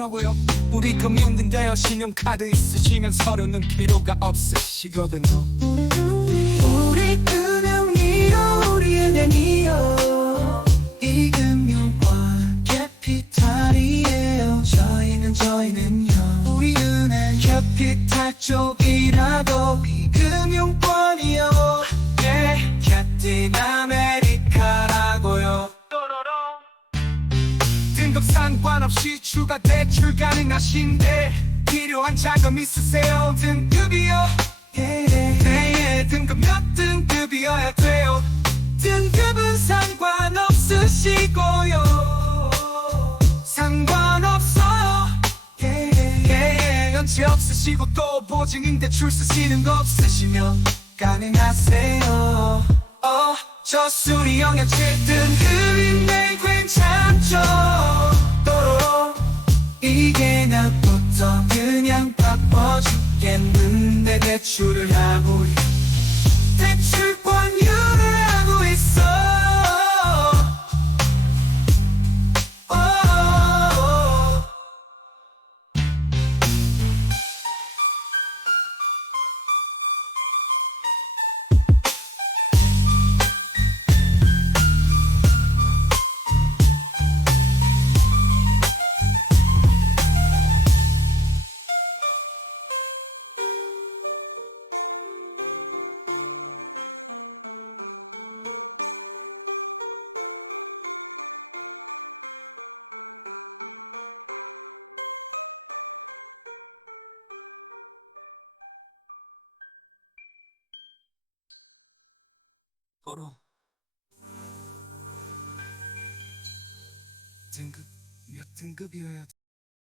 하더라고요. 우리 금융인데요 신용카드 있으시면 서류는 필요가 없으시거든요. 우리 금융이요 우리 은행이요. 이 금융권 캐피탈이에요. 저희는 저희는요. 우리 은행 캐피탈 쪽이라도 등급 상관없이 추가 대출 가능하신데 필요한 자금 있으세요? 등급이요? 예, 예, 예, 등급 몇 등급이어야 돼요? 등급은 상관없으시고요. 상관없어요. 예, 예, 예, 연체 없으시고 또 보증인데 출 쓰시는 거 없으시면 가능하세요. 어, 저수리 영역 7등급인데 괜 이게 나부터 그냥 바꿔주겠는데 대출을 하고 대출 도로 등급 몇 등급이어야 돼?